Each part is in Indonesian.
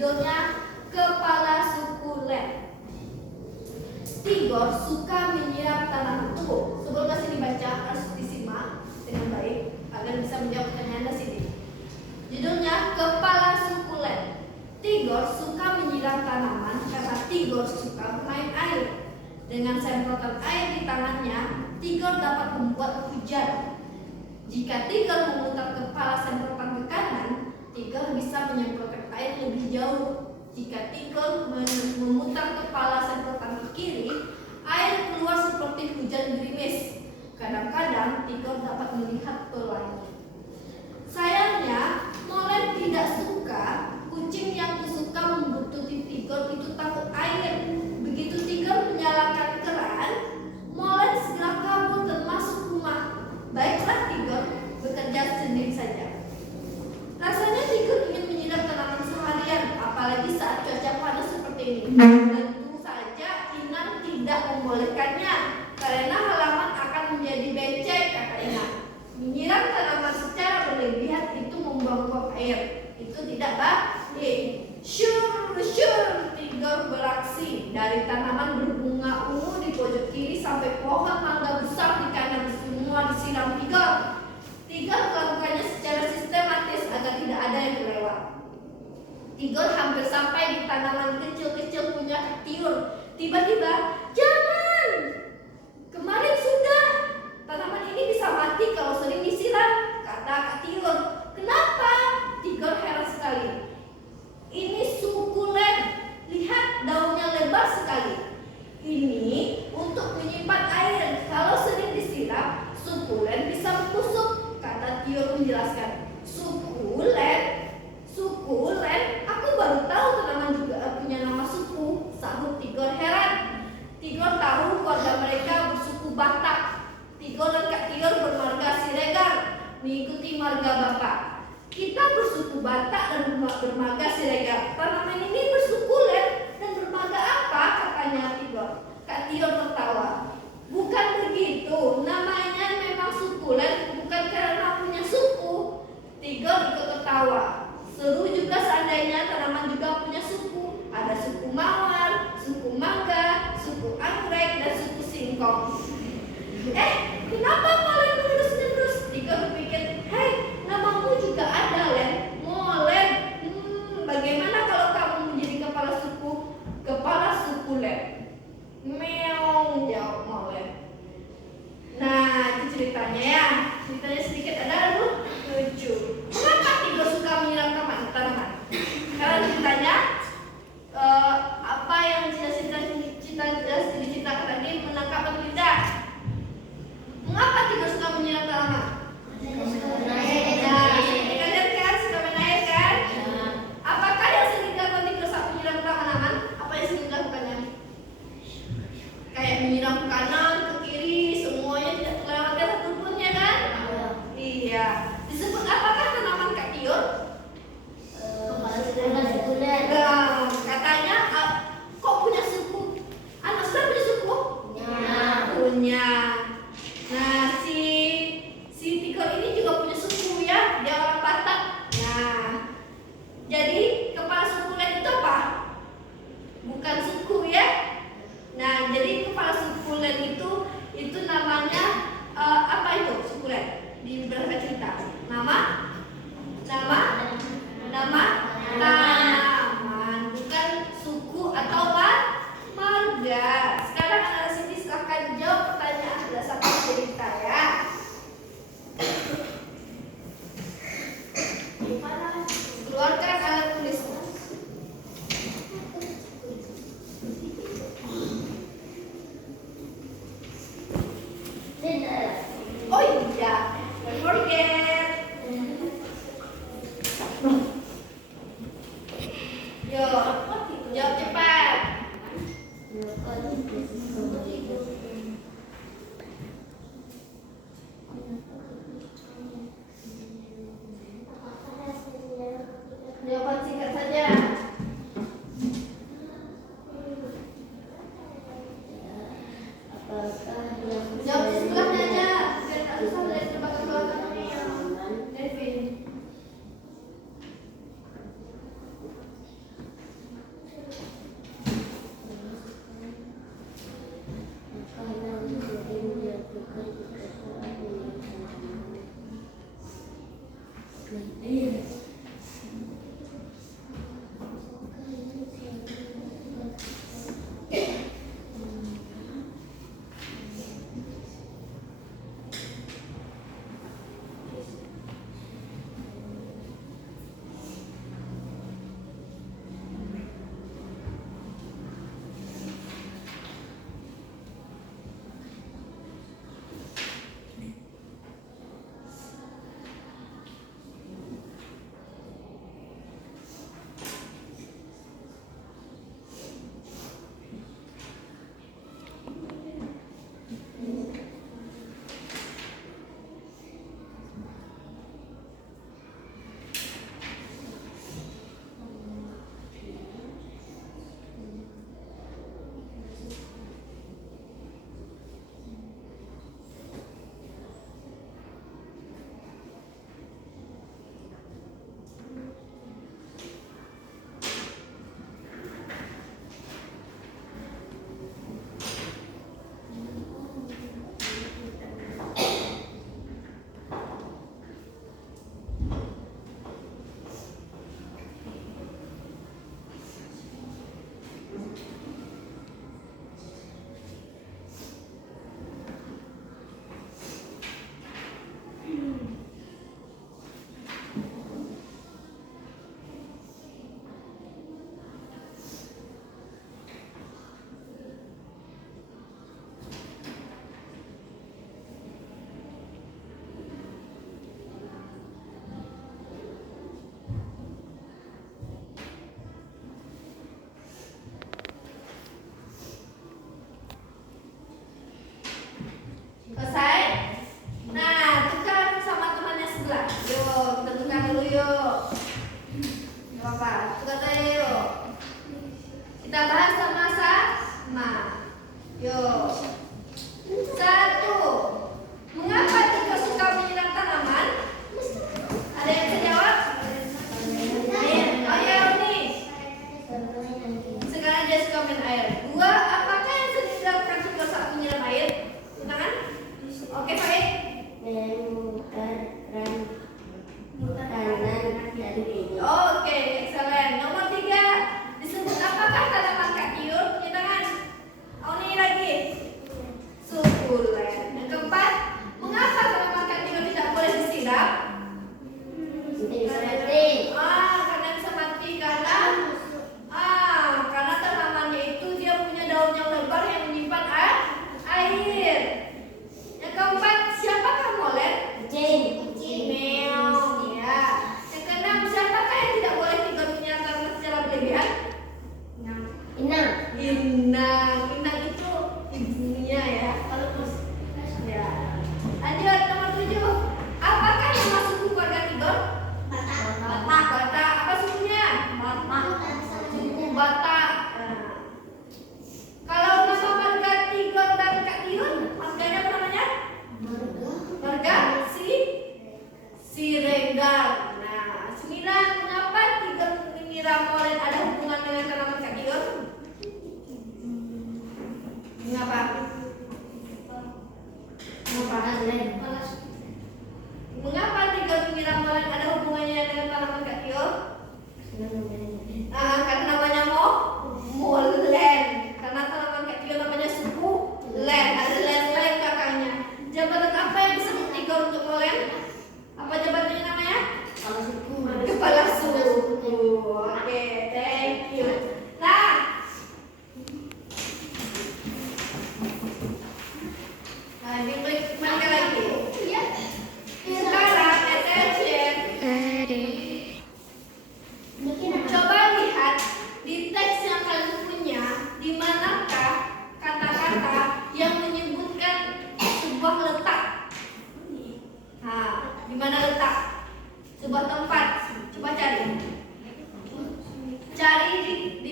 Judulnya Kepala Sukulen. Tigor suka menyiram tanaman. Tunggu, sebelum masih dibaca harus disimak dengan baik agar bisa menjawab pertanyaan di sini. Judulnya Kepala Sukulen. Tigor suka menyiram tanaman karena Tigor suka bermain air. Dengan semprotan air di tangannya, Tigor dapat membuat hujan. Jika Tigor memutar kepala semprotan ke kanan, Tigor bisa menyemprotkan air lebih jauh. Jika Tigor memutar kepala semprotan ke kiri, air keluar seperti hujan gerimis. Kadang-kadang Tigor dapat melihat pelangi. Sayangnya, Molen tidak suka. Kucing yang suka membuntuti Tigor itu takut air. Begitu Tigor menyalakan keran, Molen segera kabur dan masuk rumah. Baiklah Tigor, bekerja sendiri saja. Rasanya Tigor ingin menyiram tanaman seharian, apalagi saat cuaca panas seperti ini. Tentu saja Inang tidak membolehkannya, karena halaman akan menjadi becek, kata Inang. Menyiram tanaman secara berlebihan itu membuang-buang air. Itu tidak baik. Syur, Tigor beraksi. Dari tanaman berbunga ungu di pojok kiri sampai pohon mangga besar di kanan, semua disiram Tigor. Tigor melakukannya secara sistematis agar tidak ada yang kelewat. Tigor hampir sampai di tanaman kecil-kecil punya Kak Tiur. Tiba-tiba, jangan! Kemarin sudah. Tanaman ini bisa mati kalau sering disiram, kata Kak Tiur. Kenapa? Tigor heran sekali. Ini sukulen. Lihat, daunnya lebar sekali. Ini untuk menyimpan air. Kalau sering disiram, sukulen bisa membusuk, kata Tiur menjelaskan. Sukulen? Aku baru tahu tanaman juga punya nama suku, sahut Tigor heran. Tigor tahu keluarga mereka bersuku Batak. Tigor dan Kak Tiur bermarga Siregar, mengikuti marga bapak. Kita bersuku Batak dan bermarga Siregar. Tanaman ini bersukulen dan bermarga apa? Katanya Tigor. Kak Tiur tertawa. Bukan begitu, namanya memang sukulen, bukan karena punya suku. Tigor ikut tertawa. Seru juga seandainya tanaman juga punya suku. Ada suku mawar, suku mangga, suku anggrek, dan suku singkong. Kenapa Molen menerus-nerus? Tigor berpikir, hei, namamu juga ada, Len. Molen. Bagaimana kalau kamu menjadi kepala suku Len? Meong, jawab Molen. Nah, itu ceritanya ya. Ceritanya sedikit ada lucu. Kenapa Tigor suka menyiram tanaman? Karena ceritanya apa yang diceritakan tadi menangkap atau tidak? Mengapa Tigor suka menyiram tanaman? Kalian kan suka main air kan? Apakah yang sering dilakukan Tigor saat menyiram tanaman? Apa yang sering dilakukannya? Kayak menyiram ke kanan, ke kiri, semuanya tidak terlewatkan satupun ya kan? Iya. Disebut apakah tanaman Kak Tiur? Katanya kok punya suku? Anak sudah punya suku? Punya. Nah, si Tigor ini juga punya suku ya, dia orang Batak. Nah, jadi kepala sukulen itu apa? Bukan suku ya. Nah, jadi kepala sukulen itu namanya apa itu sukulen? Di beberapa cerita. Nama tanaman, bukan suku atau marga. Sekarang anak sini silahkan jawab pertanyaan berdasarkan cerita ya. Keluarkan alat tulis. Oh iya, don't forget. Yuk, jawab cepat. Jawaban singkat saja. Jawab di sebelahnya aja. Biar tak susah dari terbakar belakang nih. Devin.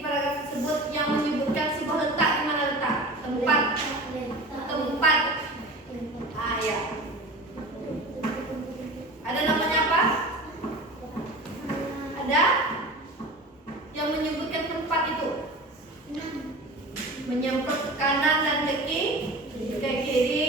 di paragraf tersebut yang menyebutkan sebuah letak di mana letak? Tempat. Ah ya. Ada namanya apa? Ada yang menyebutkan tempat itu. Menyemprot ke kanan dan ke kiri.